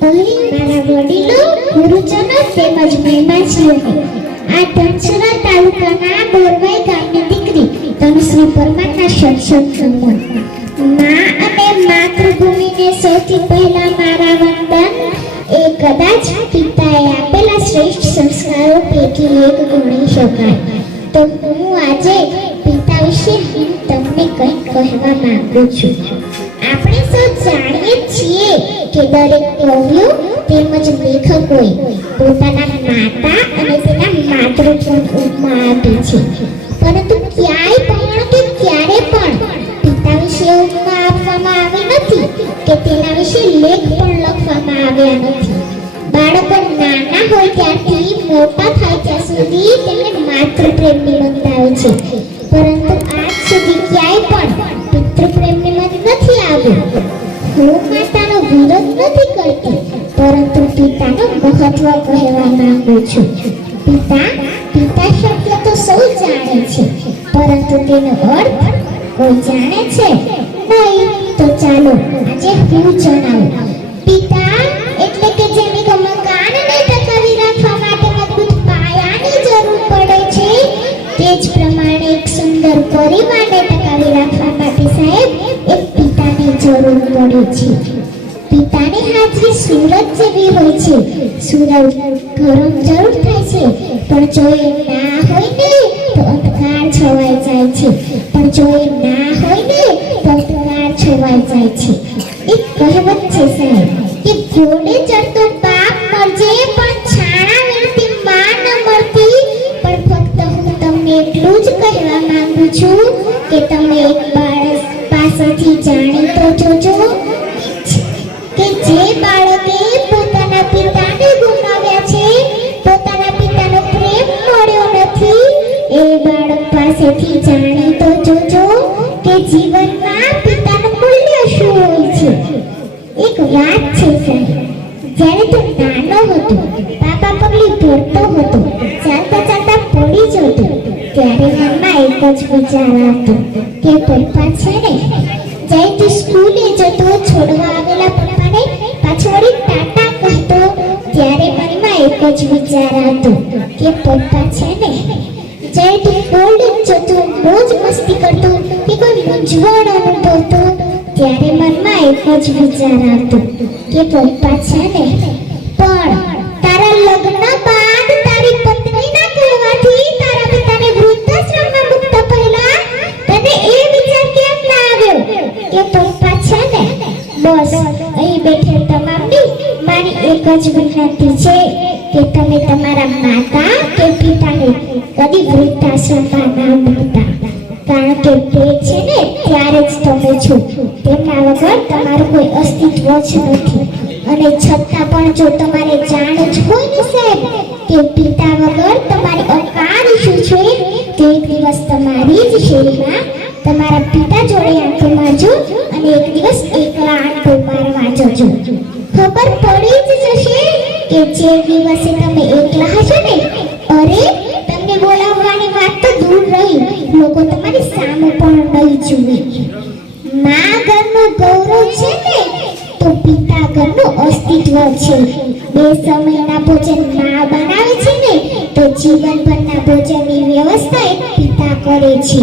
અહીં મારા વડીલો ગુરુજનો તેમજ મહેમાનશ્રીઓને આ ધનસુરા તાલુકાના બોરવાઈ ગામની દીકરી તનુશ્રી પરમારના શત નમન મા અને માતૃભૂમિને સૌથી પહેલા મારા વંદન એ કદાચ પિતાએ આપેલા શ્રેષ્ઠ સંસ્કારો પૈકી એક ગણી શકાય તો હું આજે પિતા વિશે હું તમને કંઈક કહેવા માંગુ છું આપણે સૌ જાણીએ છીએ કે દરેક કવિઓ તેમજ લેખકોએ પોતાના માતા અને તેના માતૃત્વની ઉપમા આપી છે. પરંતુ ક્યાંય પણ કે ક્યારે પણ પિતા વિશે ઉપમા આપવામાં આવી નથી કે તેના વિશે લેખ પણ લખવામાં આવ્યા નથી. બાળકો નાના હોય ત્યારથી મોટા થાય ત્યાં સુધી તેમને માતૃપ્રેમ નિમંતાવે છે. પરંતુ પરંતુ મહત્વ કહેવા માંગુ છું પિતા પિતા શબ્દ તો સૌ જાણે છે, પરંતુ તેનો અર્થ કોઈ જાણે છે નહીં. તો ચાલો આજે હું જણાવું. પિતા પિતાની હાજરી સુરત જેવી હોય છે. સૂરજ ગરમ જરૂર થાય છે. પણ જો એ ના હોય ને, તો અંધકાર છવાઈ જાય છે. પણ જો એ ના હોય ને, તો અંધકાર છવાઈ જાય છે. એક કહેવત છે સાહેબ, કે ઘોડે ચડતો બાપ મરજે, પણ છાણા વિનતી માં ન મળતી પણ ફક્ત હું તમને એટલું જ કહેવા માંગુ છું કે તમે બાળક પાસેથી જાણી તો જોજો કે જીવનમાં પિતાનું મૂલ્ય શું હોય છે એક વાત છે સાહેબ જ્યારે તું નાનો હતો પાપા પગલી ભરતો હતો ચાલતા ચાલતા પડી જતો ત્યારે મનમાં એક જ વિચાર આવતો કે પપ્પા છે ને જ્યારે તું સ્કૂલે જતો છોડવા આવેલા પપ્પાને પાછો વળી ટાટા કહેતો ત્યારે મનમાં એક જ વિચાર આવતો કે પપ્પા છે ને જ્યારે બોલ્ડિંગ જતો, મોજ મસ્તી કરતો, કે કોઈ મૂંઝવણ અનુભવતો. ત્યારે મનમાં એક જ વિચાર આવતો, કે પપ્પા છે ને પણ તારા લગ્ન બાદ તારી પત્નીના કહેવાથી તારા પિતાને વૃદ્ધાશ્રમમાં મૂકતા પહેલા તને એ વિચાર કેમ ના આવ્યો? કે પપ્પા છે ને બસ, અહીં બેઠેલ તમામની મારી એક જ વિનંતી છે કે તમે તમારા માતા કે પિતાને કદી વૃદ્ધાશ્રમમાં ના મૂકતા. કારણ કે તે છે ને ત્યારે જ તમે છો. તેમના વગર તમારું કોઈ અસ્તિત્વ જ નથી. અને છતાં પણ જો તમારે જાણ જ હોય ને સાહેબ, કે પિતા વગર તમારી અકાળ શું છે, તે દિવસ તમારી જ શેરીમાં તમારા પિતા જોડે આંખો મારજો અને એક દિવસ કે જે તમે એકલા હશો ને, અરે, તમને બોલાવવાની વાત તો દૂર રહી. લોકો તમારી સામે પણ નહીં જુએ. મા ઘરનું ગૌરવ છે ને, તો પિતા ઘરનું અસ્તિત્વ છે. બે સમયના ભોજન મા બનાવે છે ને, તો જીવનભરના ભોજનની વ્યવસ્થા પિતા કરે છે.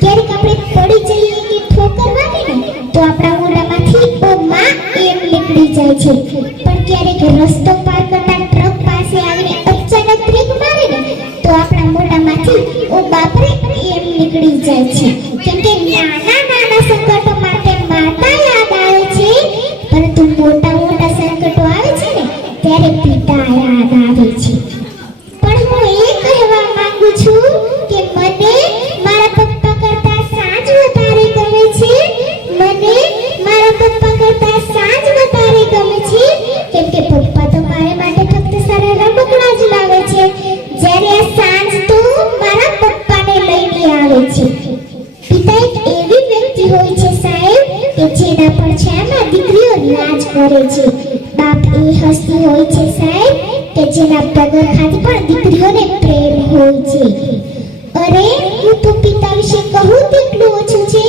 ક્યારેક આપણે પડી જઈએ કે ઠોકર વાગે ને, તો આપણા મોઢામાંથી માં એમ નીકળી જાય છે. પણ ક્યારેક રસ્તો કરે છે. બાપ એ હસ્તી હોય છે સાહેબ, કે જેના પગર ખાતે પણ દીકરીઓને પ્રેમ હોય છે. અરે, હું તો પિતા વિશે કહું તેટલું ઓછું છે.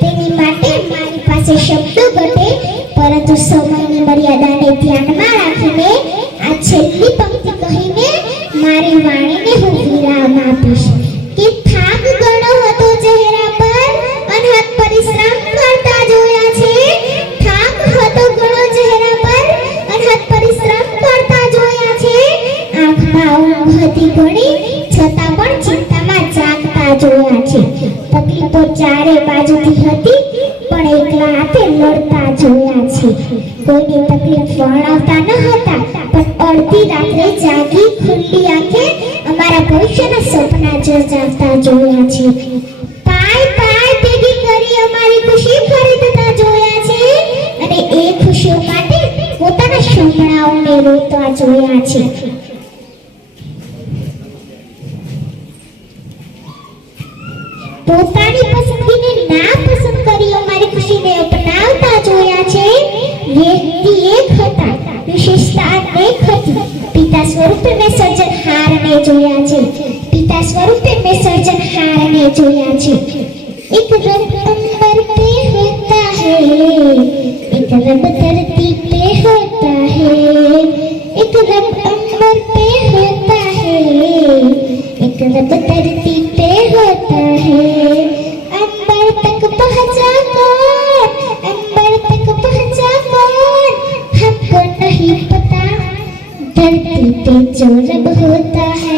તેની માટે મારી પાસે શબ્દો ઘટે, પરંતુ સમયની મર્યાદાને ધ્યાનમાં રાખીને આ છેલ્લી પંક્તિ કહીને મારી વાત નથી પડી છતાં પણ ચિંતામાં જાગતા જોયા છે. તકલીફો ચારે બાજુથી હતી, પણ એકલા હાથે લડતા જોયા છે. કોઈને તકલીફ વર્ણવતા ન હતા, પણ અડધી રાત્રે જાગી ખુલ્લી આંખે અમારા ભવિષ્યના સપના જજાવતા જોયા છે. પાય પાય, ભેગી કરી અમારી ખુશી ખરીદતા જોયા છે. અને એ ખુશીઓ માટે પોતાના સપનાઓને રોતા જોયા છે. चले आजी एक रतन पर पे होता है एक रब धरती पे होता है एक रब अंबर पे होता है एक रब धरती पे होता है। अंबर तक पहुँचा कौन अंबर तक पहुँचा कौन हमको नहीं पता, धरती पे जो रब होता है